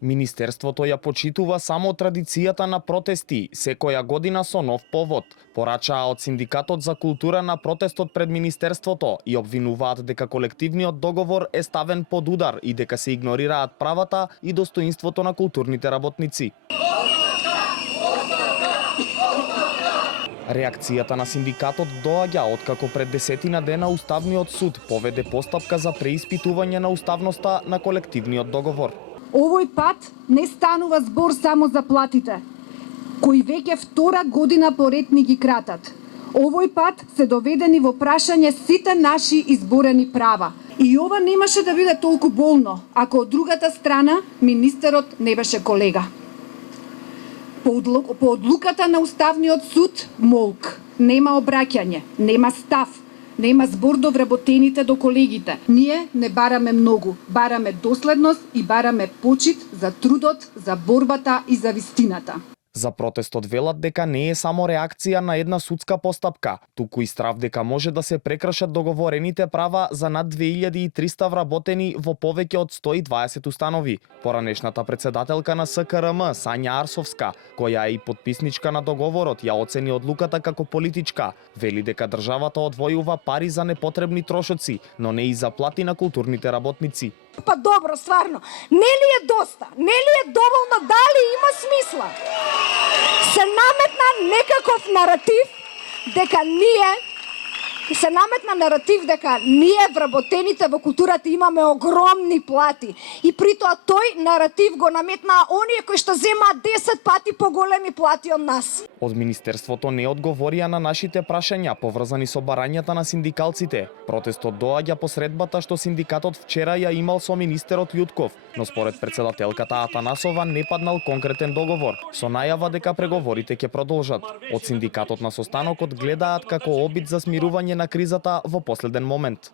Министерството ја почитува само традицијата на протести, секоја година со нов повод. Порачаа од Синдикатот за култура на протестот пред Министерството и обвинуваат дека колективниот договор е ставен под удар и дека се игнорираат правата и достоинството на културните работници. Реакцијата на синдикатот доаѓа откако пред 10 дена Уставниот суд поведе постапка за преиспитување на уставноста на колективниот договор. Овој пат не станува збор само за платите, кои веќе втора година поред ни ги кратат. Овој пат се доведени во прашање сите наши изборени права. И ова немаше да биде толку болно, ако од другата страна министерот не беше колега. По одлуката на Уставниот суд, молк, нема обраќање, нема став, нема збор до вработените, до колегите. Ние не бараме многу, бараме доследност и бараме почит за трудот, за борбата и за вистината. За протестот велат дека не е само реакција на една судска постапка, туку и страв дека може да се прекршат договорените права за над 2300 вработени во повеќе од 120 установи. Поранешната председателка на СКРМ, Сања Арсовска, која е и подписничка на договорот, ја оцени одлуката како политичка. Вели дека државата одвојува пари за непотребни трошоци, но не и за плати на културните работници. Па добро, стварно, не ли е доста? Не ли е доволно? Дали има смисла? Се наметна некаков наратив дека ние вработените во културата имаме огромни плати. И притоа тој наратив го наметнаа оние кои што земаат 10 пати поголеми плати од нас. Од Министерството не одговорија на нашите прашања поврзани со барањата на синдикалците. Протестот доаѓа по средбата што синдикатот вчера ја имал со министерот Љутков, но според председателката Атанасова не паднал конкретен договор, со најава дека преговорите ќе продолжат. Од синдикатот на состанокот гледаат како обид за смирување на кризата во последен момент.